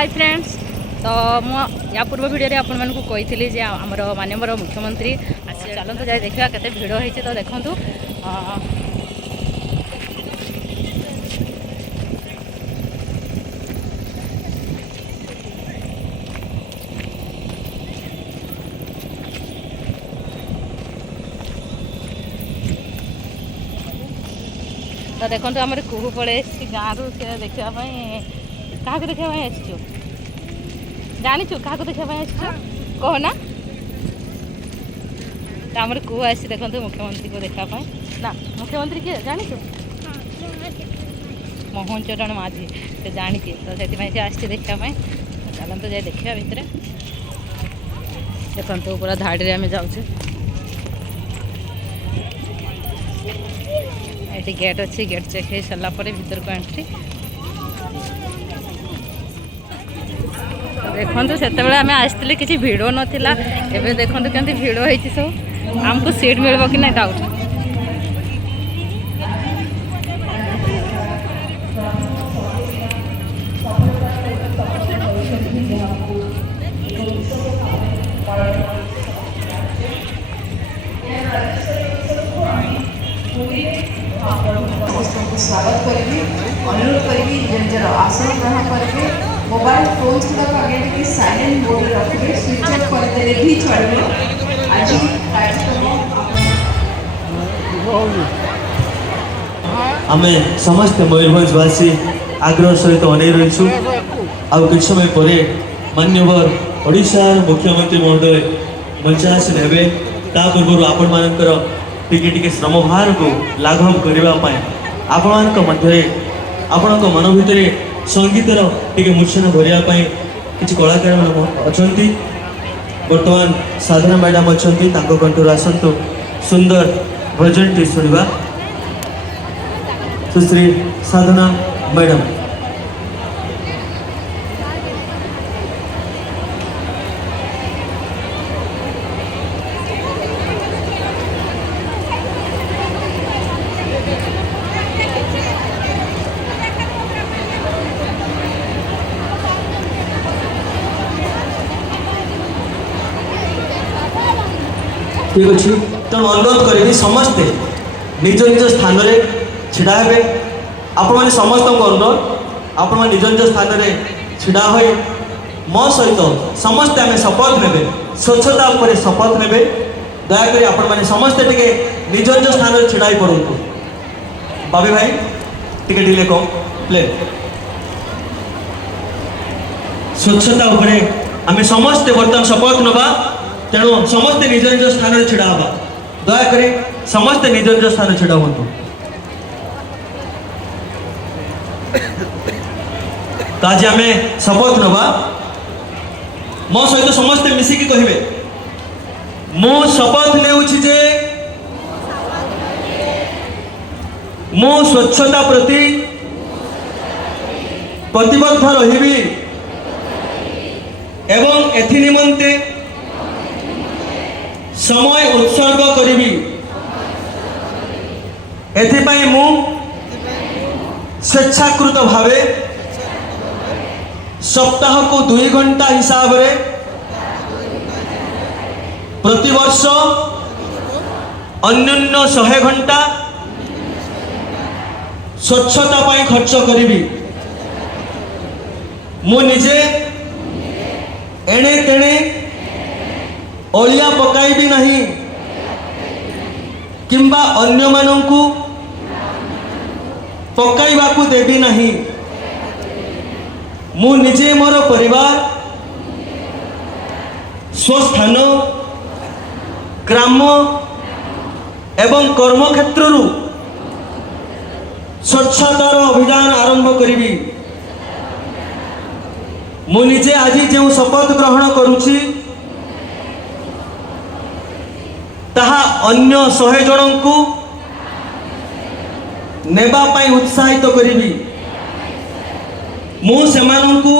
Hi friends. तो या पूर्व भिडियो आपण मानकु कही जे आमर माननीय मुख्यमंत्री आसी चलते जाए देखा केते भिड़ होती। तो देखु तो देखो आम कुहू पड़े गाँव रु से देखापी क्या देखापी आसचु जाचु क्या देखापी कहना आम कुहू आसी देखो मुख्यमंत्री को देखापी ना मुख्यमंत्री किए जाचु मोहन चरण माझी से जानी तो से आसी देखापी चलते जाए देखा भितर देखो पूरा धाड़ी आम जाऊँ ये गेट अच्छी गेट चेक हो सारापर भर को एंट्री देखो से आम आसते किसी भिड़ नाला एवं देखो कमी भिड़ होती सब आमको सीट मिल कि ना डाउट स्वागत करी अनुरोध करी जर आसन ग्रहण करेंगे मोबाइल फोन गुड़ाक आगे टे साइलेंट मोड रखिए स्विच ऑफ करदे भी चलो। आज कार्यक्रम आम समस्त मयूरभंजवासी आग्रह सहित अनै रहीछु आउ किछ समय पर मान्यवर ओडिशा मुख्यमंत्री महोदय मंचासन हेबे ता पूर्व आपण मानकर टिके टिके श्रमभार को लाघव करने आपण मध्य आपण मन भितर संगीतर टिके मूर्छना भरवाई किसी कलाकार अच्छा बर्तमान साधना मैडम अच्छा कंठर आसतु सुंदर भजन टी शुणा सुश्री साधना मैडम। ठीक अच्छे तेणु अनुरोध करी समस्ते निज निज स्थान में छिड़ा हे आपण मैंने समस्त अनुरोध आपण मैंने निज निज स्थान में छिड़ा हो मो सहित समस्ते आम शपथ ने स्वच्छता उपर शपथ ने दयाकोरी आपण मैंने समस्ते टिके निज निज स्थान में छिड़ा पड़ू। बाबी भाई टिके डिले कम प्ले स्वच्छता उपर आम समस्ते बर्तमान शपथ नवा तेणु समस्ते निज निज स्थान में छिड़ा हाँ दयाकोरी समस्ते निज निज स्थान छिड़ा हूँ। तो आज आम शपथ नवा मो सहित समस्ते मिसिकी कहे मु शपथ नेउछि जे मु स्वच्छता प्रति प्रतिबद्ध रहिबी एवं एथि निमंते समय उत्सर्ग करी एथिपाई मु स्वेच्छाकृत भावे सप्ताह को 2 घंटा हिसाब रे प्रतिवर्ष अन्योन्य 100 घंटा स्वच्छता पाई खर्च करी मु निजे एणे तेणे ओलिया पकाइबी नहीं किंबा अन्य मानंकु पकाइबाकु देबी नहीं मु निजे मोर परिवार स्वस्थान ग्राम एवं कर्म क्षेत्र स्वच्छतार अभियान आरंभ करी मु निजे आज जो शपथ ग्रहण करुछि ताहा अन्य 100 जन को नेबा पाई उत्साहित करी मु सेमानंकु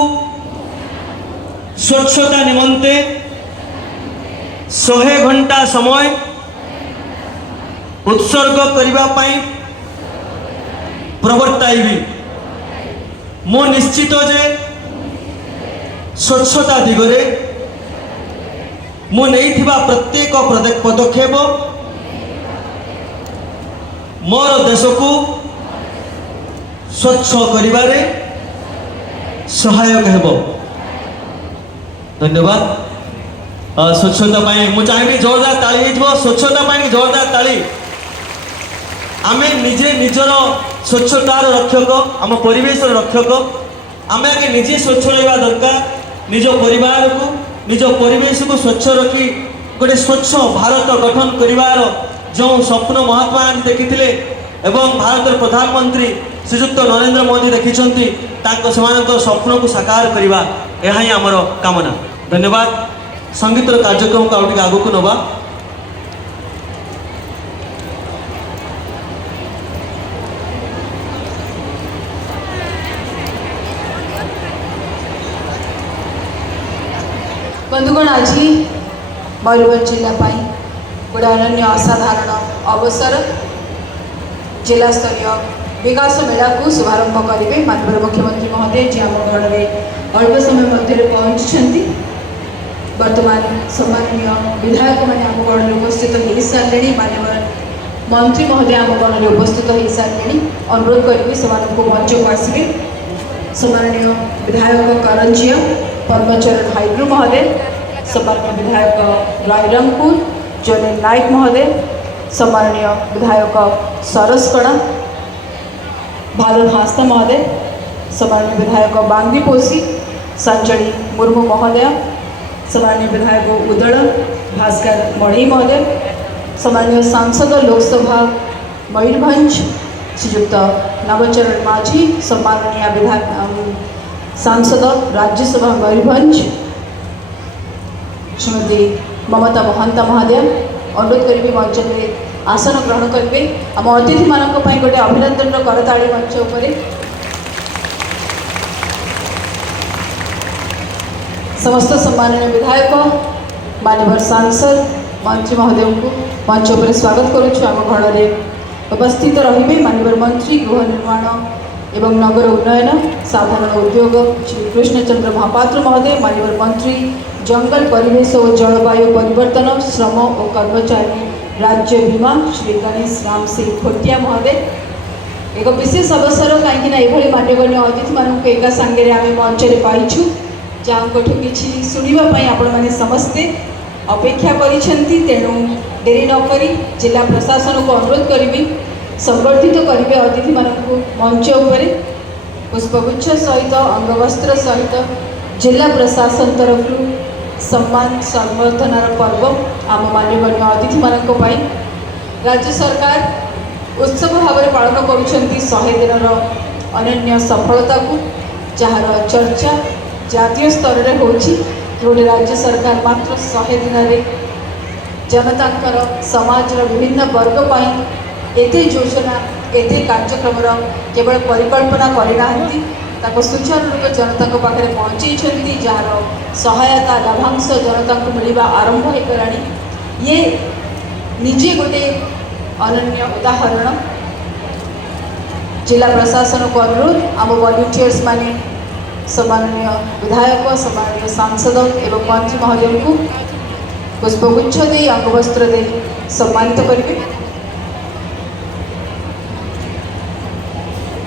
स्वच्छता निमंते 100 घंटा समय उत्सर्ग करने प्रवर्ताइबी। मु निश्चित जे स्वच्छता दिगरे मु नैथिबा प्रत्येक पदक्षेप मोर देश को स्वच्छ करिबारे सहायक हेबो। धन्यवाद। स्वच्छता पाई मु चाहे जोरदार ताली हो। स्वच्छता पाई जोरदार ताली। आमे निजे निजर स्वच्छतार रक्षक आम परिवेश रक्षक आमे आगे निजे स्वच्छ रहा दरकार। निज परिवार को निज परिवेश को स्वच्छ रखी गोटे स्वच्छ भारत गठन करिवार जो स्वप्न महात्मा गांधी देखिथिले एवं भारत प्रधानमंत्री श्रीयुक्त नरेंद्र मोदी देखिछंती ताको सेमानक स्वप्न को साकार करिवा एहा ही हमर कामना। धन्यवाद। संगीत कार्यक्रम को आउट आगु को नबा। बंधुगण आज मयूरभंज जिला गोटे अनन्य असाधारण अवसर जिला स्तरीय विकास मेला को शुभारंभ करेंगे माननीय मुख्यमंत्री महोदय जी आम घर में अल्प समय मध्य पहुंची। वर्तमान सम्माननीय विधायक मैंने आम गण में उपस्थित हो सारे माननीय मंत्री महोदय आम गण में उपस्थित हो सारे अनुरोध करी से मंच को आसवे। सम्माननीय विधायक करंजिया परमचरण हाइड्रू महोदय, सम्माननीय विधायक रायरंगपुर जोनेल नायक महोदय, सम्माननीय विधायक सरसकड़ा भारत हास्ता महोदय, सम्माननीय विधायक बांदीपोसी संजली मुर्मू महोदय, सम्माननीय विधायक उदड़ भास्कर मणि महोदय, सम्माननीय सांसद लोकसभा मयूरभंज श्रीयुक्त नवचरण माझी, सम्माननीय विधायक सांसद राज्यसभा मयूरभंज श्रीमती ममता महंता महोदय अनुरोध करी मंच में आसन ग्रहण करेंगे। आम अतिथि मान गोटे अभिनंदन करताड़ी मंच उपर समस्त सम्माननीय विधायक माननीय सांसद मंत्री महोदय को मंच उपर स्वागत करुछु। आम घर में उपस्थित रहिबे माननीय मंत्री गृह निर्माण एवं नगर उन्नयन साधारण उद्योग श्री कृष्णचंद्र महापात्र महोदय, माननीय मंत्री जंगल परिवेश और जलवायु परिवर्तन श्रम और कर्मचारी राज्य बीमा श्री गणेश राम सिंह खोटिया महोदय। एक विशेष अवसर कहीं मान्यगण्य अतिथि मानक एक सांगे आम मंच में पाइछु जहाँ किसी शुणापी आपण मैंने समस्ते अपेक्षा करिसेंती। तेणु डेरी नक जिला प्रशासन को अनुरोध करी संबर्धित करेंगे अतिथि मानक मंच उपर पुष्पगुच्छ सहित अंगवस्त्र सहित जिला प्रशासन तरफ सम्मान संवर्धनार पर्व आम मान्यगण्य अतिथि मानक राज्य सरकार उत्सव भाव में पालन करुछंती 100 दिन अनन्य सफलता को जार चर्चा जातीय स्तर में होती। राज्य सरकार मात्र 100 दिन जनतांकर समाज विभिन्न वर्ग पर एते योजना एते कार्यक्रम केवल परिकल्पना करना सुचारू रूप जनता पाखे पहुँचे जार सहायता लाभांश जनता को मिलवा आरंभ हो गलानी। ये निजे गोटे अनन्य उदाहरण। जिला प्रशासन को अनुरोध आम वॉलंटियर्स माने सम्माननीय विधायक सम्माननीय सांसद एवं मंत्री महोदय को पुष्पगुच्छ दे अंगवस्त्र दे सम्मानित करेंगे।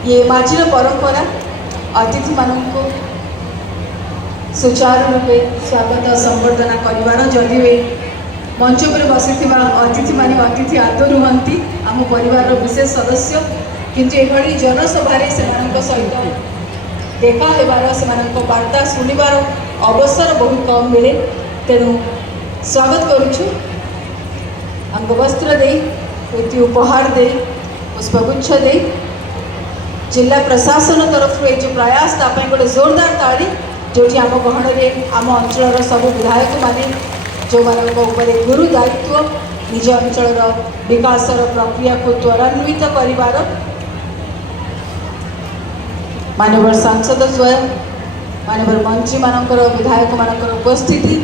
ये माझीर परंपरा अतिथि मानक सुचारू रूपे स्वागत संवर्धना करिवार जदि मंच पर बसी अतिथि माने अतिथि आदौ रुहंती आम परिवार विशेष सदस्य किंतु एभली जनसभा सहित देखा हेबार से वार्ता शुणिबार अवसर बहुत कम मिले। तेणु स्वागत करुछु अंगवस्त्र दे उति उपहार दे पुष्पगुच्छ दे जिला प्रशासन तरफ जो प्रयास गोटे जोरदार ताड़ी जो आम गहन में आम अंचल सब विधायक माने जो मानक गुरु दायित्व निज अंचल विकास प्रक्रिया को त्वरान्वित करिवार माननीय सांसद स्वयं माननीय मंत्री मानकर विधायक मानकर उपस्थिति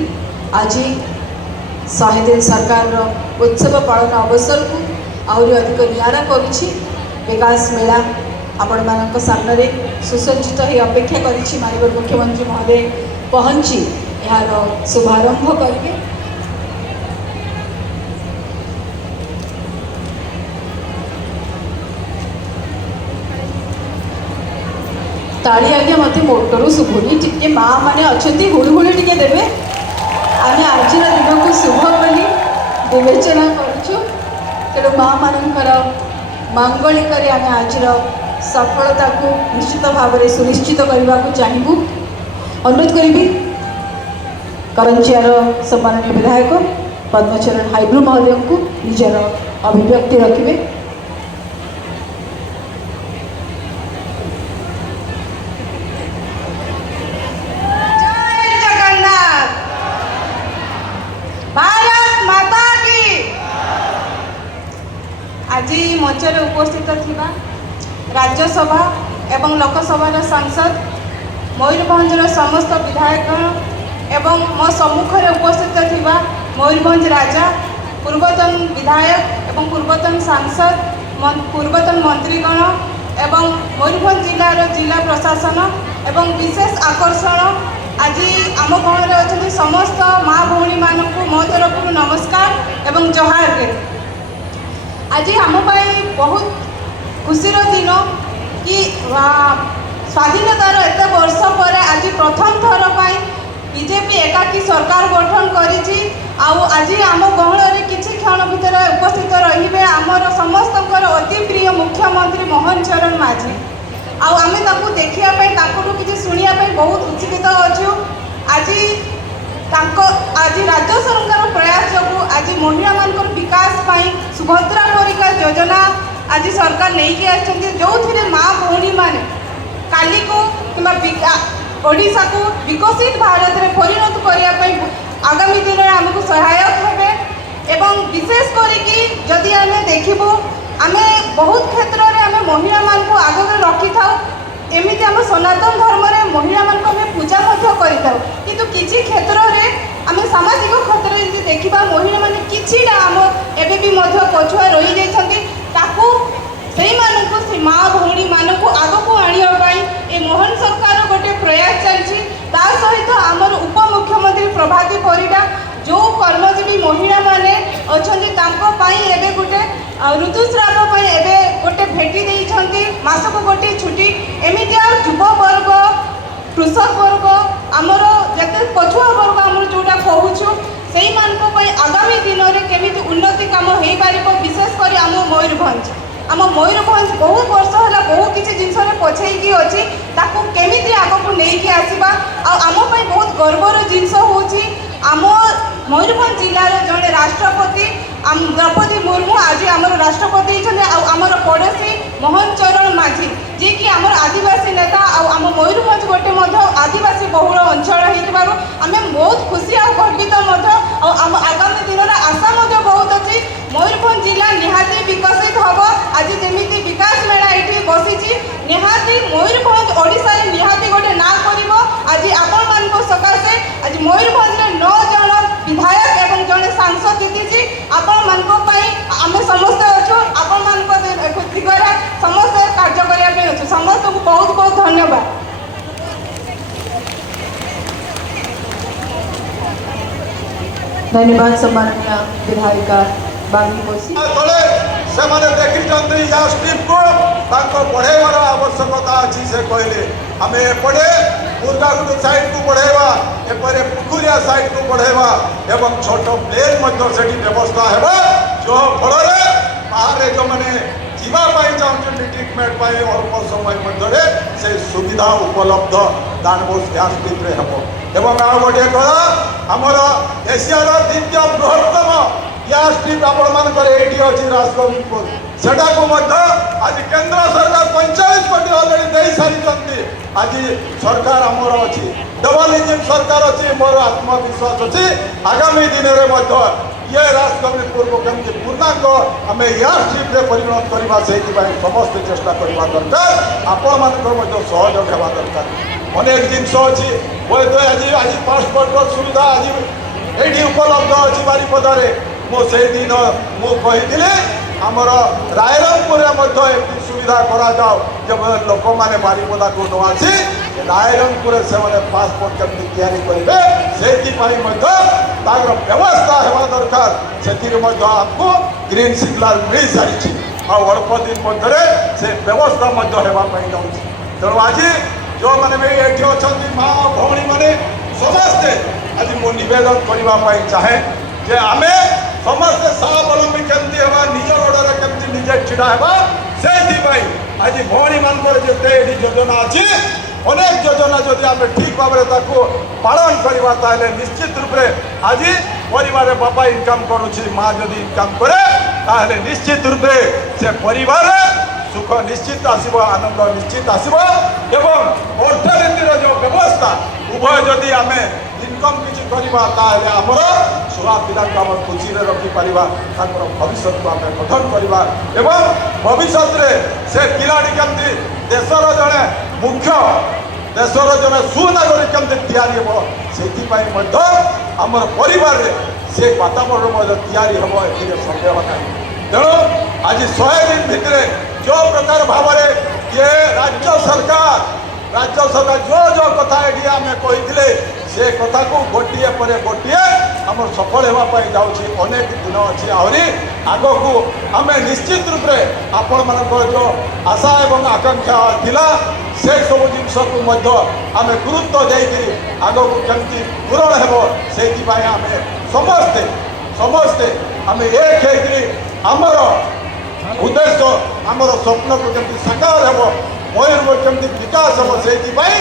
आज 100 दिन सरकार उत्सव पालन अवसर को आहरी अधिक नियारा करुछि। विकास मेला आपण मानक सामने सुसज्जित ही अपेक्षा करिछि। माननीय मुख्यमंत्री महोदय ପହଞ୍ଚି ଏହାର ଶୁଭାରମ୍ଭ କରିବେ। ताली आज्ञा मत मोटरू शुभुनी टिके माँ मैंने अच्छा हुड़हुड़ी टिके देवे आम आज दिन को शुभ बोली विवेचना करूँ माँ मानकर मांगलिक आम आज सफलता को निश्चित भाव में सुनिश्चित करने को चाहबू। अनुरोध करी करंजियार सम्माननीय विधायक पद्मचरण हाइब्रू महोदय को निजर अभिव्यक्ति रखिए। आज मंचर उपस्थित थिबा राज्यसभा एवं लोकसभा सांसद मयूरभंजर समस्त विधायक एवं मो सम्मुखें उपस्थित थिबा मयूरभंज राजा पूर्वतन विधायक एवं पूर्वतन सांसद पूर्वतन मंत्रीगण एवं मयूरभंज जिलार जिला प्रशासन एवं विशेष आकर्षण आज आम गण अच्छा समस्त माँ भौणी मानक मो तरफ नमस्कार एवं जोहार के। आज आम बहुत खुशीर दिन कि स्वाधीनतार एत वर्ष पर आज प्रथम थर पर बीजेपी एकाकी सरकार गठन करी आज आम गहल किसी क्षण भितर उपस्थित रहिबे आमर समस्त अति प्रिय मुख्यमंत्री मोहन चरण माझी आम देखापी किसी शुणापी बहुत उत्सुकित अच्छु। आज राज्य सरकार प्रयास जो आज महिला मान विकास पाई सुभद्रा परिका योजना आज सरकार नहीं आछंती जो थे माँ भौणी माने काली को कि ओडिशा को विकसित भारत में परिणत करने आगामी दिन में आमको सहायक हेबे एवं विशेष करी जदि आम देखू आम बहुत क्षेत्र में आम महिला मान को आगे रखी था एमती आम सनातन धर्म में महिला मान पूजा किंतु किसी क्षेत्र में आम सामाजिक क्षेत्र में देखा महिला मैंने किछिटा आम एवं पछुआ रही जाती से माँ भौणी मान को आग को आने मोहन सरकार गोटे प्रयास चलती सहित आमर उपमुख्यमंत्री प्रभाती परिडा जो कर्मजीवी महिला माने अच्छा गोटे ऋतुस्राव गोटे भेटी देती मासक गोटे छुट्टी एमती युव वर्ग कृषक वर्ग आमर जिते पछुआ वर्ग आम जोटा कहूँ से आगामी दिन में केमी उन्नति कम हो पार विशेषकर आम मयूरभंज बहुत वर्ष है बहुत किसी जिनस पछेकी अच्छी केमी आग को लेकिन आसवा आम बहुत गर्वर जिनस हूँ आम मयूरभंज जिलार जड़े राष्ट्रपति द्रौपदी मुर्मू आज आमर राष्ट्रपति आमर पड़ोशी मोहन चरण माझी जी कि आमर आदिवासी नेता आम मयूरभंज गोटे आदिवासी बहुल अंचल आम बहुत खुशी और गर्वित आम आगामी दिन में आशा बहुत अच्छी मयूरभंज जिला निहाती विकसित हम आज जमी विकास मेला ये बसी निहाती मयूरभंज ओडिशा रे निहाती गोटे ना कर आज आपण सकाशे आज मयूरभंज 9 जन विधायक एवं जड़े सांसद जीति आपण आम समस्ते अच्छु आपण दिगरे समस्ते कार्य करने अच्छु समस्त को बहुत बहुत धन्यवाद। धन्यवाद सम्माननीय विधायिका बागी कोसी से देखी या स्ट्रीप को बढ़ेवार आवश्यकता अच्छी से कहले आम एपटे मुर्गागुड़ साइड को बढ़ेवा एपरे पुखुरिया साइड को बढ़ेवा एवं छोट प्लेन से व्यवस्था है जो फल बाहर जो मैंने जावाई चाहते ट्रिटमेंट अल्प समय मध्य से सुविधा उपलब्ध दानबोस गैस स्ट्रीप्रे हम एवं आ गोटे कह आमर एशियार द्वितीय बृहत्तम गैस स्ट्रीप आपंकर ये अच्छी राजगोविंदपुर सेटा को आज केंद्र सरकार 45 कोटी अलरेडी दे सारी आज सरकार आमर अच्छी डबल इंजिन सरकार अच्छी मोर आत्मविश्वास अच्छी आगामी दिन में ये राजगोविंदपुर को कमी पूर्णांग आम एयर स्ट्रीप्रे परिणत करवा से समस्त चेष्टा करवा दरकार आपण मान सहयोग होगा दरकार अनेक जिनस अच्छी बोले आज आज पासपोर्ट सुविधा आज ये उपलब्ध अच्छी बारिपदारे मुझे दिन मुझे आमर रायरंगपुर सुविधा करा जाओ जब लोक मैंने बारिपदा को न आसी ରାୟରଙ୍ଗପୁରରେ ସେମାନେ ପାସପୋର୍ଟ କେମିତି ତିଆରି କରିବେ ସେଇଥିପାଇଁ ମଧ୍ୟ ତାଙ୍କର ବ୍ୟବସ୍ଥା ହେବା ଦରକାର। ସେଥିରେ ମଧ୍ୟ ଆମକୁ ଗ୍ରୀନ୍ ସିଗ୍ନାଲ ମିଳିସାରିଛି ଆଉ ଅଳ୍ପ ଦିନ ମଧ୍ୟରେ ସେ ବ୍ୟବସ୍ଥା ମଧ୍ୟ ହେବା ପାଇଁ ଯାଉଛି। ତେଣୁ ଆଜି ଯେଉଁମାନେ ବି ଏଠି ଅଛନ୍ତି ମା ଭଉଣୀମାନେ ସମସ୍ତେ ଆଜି ମୁଁ ନିବେଦନ କରିବା ପାଇଁ ଚାହେଁ ଯେ ଆମେ ସମସ୍ତେ ସ୍ୱାବଲମ୍ବୀ କେମିତି ହେବା ନିଜ ଗୋଡ଼ରେ କେମିତି ନିଜେ ଛିଡ଼ା ହେବା ସେଇଥିପାଇଁ ଆଜି ଭଉଣୀମାନଙ୍କର ଯେତେ ଏଠି ଯୋଜନା ଅଛି ଅନେକ ଯୋଜନା ଯଦି ଆମେ ଠିକ୍ ଭାବରେ ତାକୁ ପାଳନ କରିବା ତାହେଲେ ନିଶ୍ଚିତ ରୂପରେ ଆଜି ପରିବାରରେ ବାପା ଇନକମ୍ କରୁଛି ମା ଯଦି ଇନକମ୍ କରେ ତାହେଲେ ନିଶ୍ଚିତ ରୂପେ ସେ ପରିବାରରେ ସୁଖ ନିଶ୍ଚିତ ଆସିବ ଆନନ୍ଦ ନିଶ୍ଚିତ ଆସିବ ଏବଂ ଅର୍ଥନୀତିର ଯେଉଁ ବ୍ୟବସ୍ଥା ଉଭୟ ଯଦି ଆମେ ଇନକମ୍ କିଛି କରିବା ତାହେଲେ ଆମର ଛୁଆ ପିଲାଙ୍କୁ ଆମେ ଖୁସିରେ ରଖିପାରିବା ତାଙ୍କର ଭବିଷ୍ୟତକୁ ଆମେ ଗଠନ କରିବା ଏବଂ ଭବିଷ୍ୟତରେ ସେ ପିଲାଟି କେମିତି ଦେଶର ଜଣେ ମୁଖ୍ୟ ଦେଶର ଜଣେ ସୁନାଗରିକ କେମିତି ତିଆରି ହେବ ସେଥିପାଇଁ ମଧ୍ୟ ଆମର ପରିବାରରେ ସେ ବାତାବରଣ ମଧ୍ୟ ତିଆରି ହେବ ଏଥିରେ ସନ୍ଦେହ ନାହିଁ। ତେଣୁ ଆଜି 100 ଦିନ ଭିତରେ ଯେଉଁ ପ୍ରକାର ଭାବରେ ଇଏ ରାଜ୍ୟ ସରକାର ଯେଉଁ କଥା ଏଠି ଆମେ କହିଥିଲେ ସେ କଥାକୁ ଗୋଟିଏ ପରେ ଗୋଟିଏ ଆମର ସଫଳ ହେବା ପାଇଁ ଯାଉଛି। ଅନେକ ଦିନ ଅଛି ଆହୁରି ଆଗକୁ ଆମେ ନିଶ୍ଚିତ ରୂପରେ ଆପଣମାନଙ୍କର ଯେଉଁ ଆଶା ଏବଂ ଆକାଂକ୍ଷା ଥିଲା ସେ ସବୁ ଜିନିଷକୁ ମଧ୍ୟ ଆମେ ଗୁରୁତ୍ୱ ଦେଇକରି ଆଗକୁ କେମିତି ପୂରଣ ହେବ ସେଇଥିପାଇଁ ଆମେ ସମସ୍ତେ ଆମେ ଏକ ହେଇକରି ଆମର ଉଦ୍ଦେଶ୍ୟ ଆମର ସ୍ୱପ୍ନକୁ କେମିତି ସାକାର ହେବ ମୟୂରଭଞ୍ଜ କେମିତି ବିକାଶ ହେବ ସେଇଥିପାଇଁ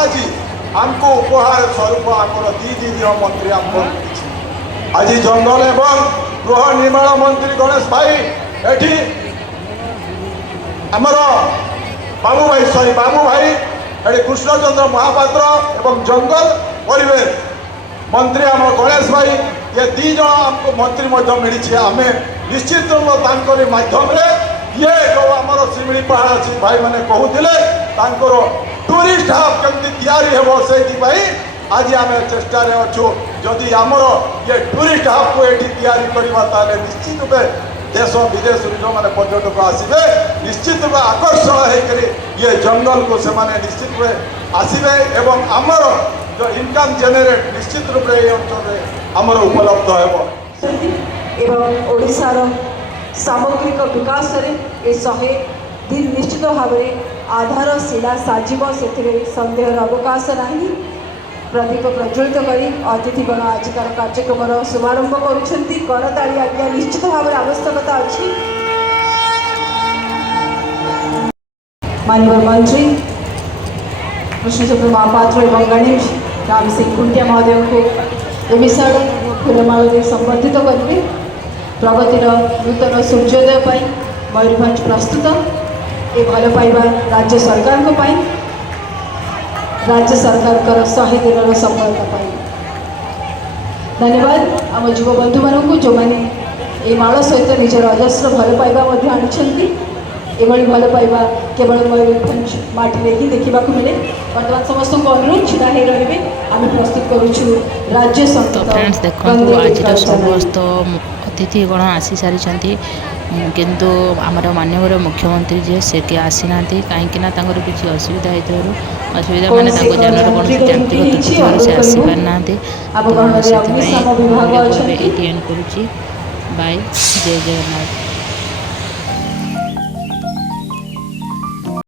ଆଜି ଆମକୁ ଉପହାର ସ୍ୱରୂପ ଆମର ଦିଦିର ମନ୍ତ୍ରୀ ଆମକୁ ମିଳିଛି। ଆଜି ଜଙ୍ଗଲ ଏବଂ ଗୃହ ନିର୍ମାଣ ମନ୍ତ୍ରୀ ଗଣେଶ ଭାଇ ଏଠି ଆମର ବାବୁ ଭାଇ ଏଠି କୃଷ୍ଣଚନ୍ଦ୍ର ମହାପାତ୍ର ଏବଂ ଜଙ୍ଗଲ ପରିବେଶ ମନ୍ତ୍ରୀ ଆମର ଗଣେଶ ଭାଇ ये दी जन आमको मंत्री मिली आम निश्चित तांकरी माध्यम ये जो आमर शिमिली पहाड़ अच्छी भाई मैंने कहते टूरिस्ट हब केमती तैयारी हेब से आज आम चेष्टा अच्छु जदि आमर ये टूरिस्ट हब को ये तैयारी करवा निश्चित रूपे देश विदेश जो मैंने पर्यटक आसवे निश्चित रूप आकर्षण होकर ये जंगल को से निश्चित रूपे आसवे एवं आमर जो इनकम जेनेट निश्चित रूप से अंचल आमर उपलब्ध एवं ओडिशार सामग्रिक विकास ये 100 दिन निश्चित भाव आधार शिला साजिब से सन्देह अवकाश नहीं। प्रदीप प्रज्वलित कर अतिथिगण आजिकार कार्यक्रम शुभारंभ करताली आज्ञा निश्चित भाव आवश्यकता अच्छी। माननीय मंत्री कृष्णचंद्र महापात्र और गणेश राम सिंह खुंटिया महोदय को ए विषय फूलमाल संबर्धित करेंगे। प्रगतिर नूतन सूर्योदय मयूरभंज प्रस्तुत ए भल पाइबा राज्य सरकार को राज्य सरकार 100 दिन सफलता धन्यवाद आम युव बंधु मानू जो मैंने ये माल सहित निजर अजस्र भल पाइबा एभली भल पाइबा केवल मयूरभंज माटी ही देखा मिले। बर्तमान समस्त को अनुरोध छिड़ा ही रही आम प्रस्तुत करुचु राज्य संगीत। फ्रेंड्स देखो आज समस्त अतिथिगण आसी सारी किंतु आमर माननीय मुख्यमंत्री जी से कि आसी ना कहीं किसी असुविधा असुविधा मैंने जानवर कौन व्यक्तिगत से आसी पार ना ये एंड करुच्ची बाय जय जगन्नाथ।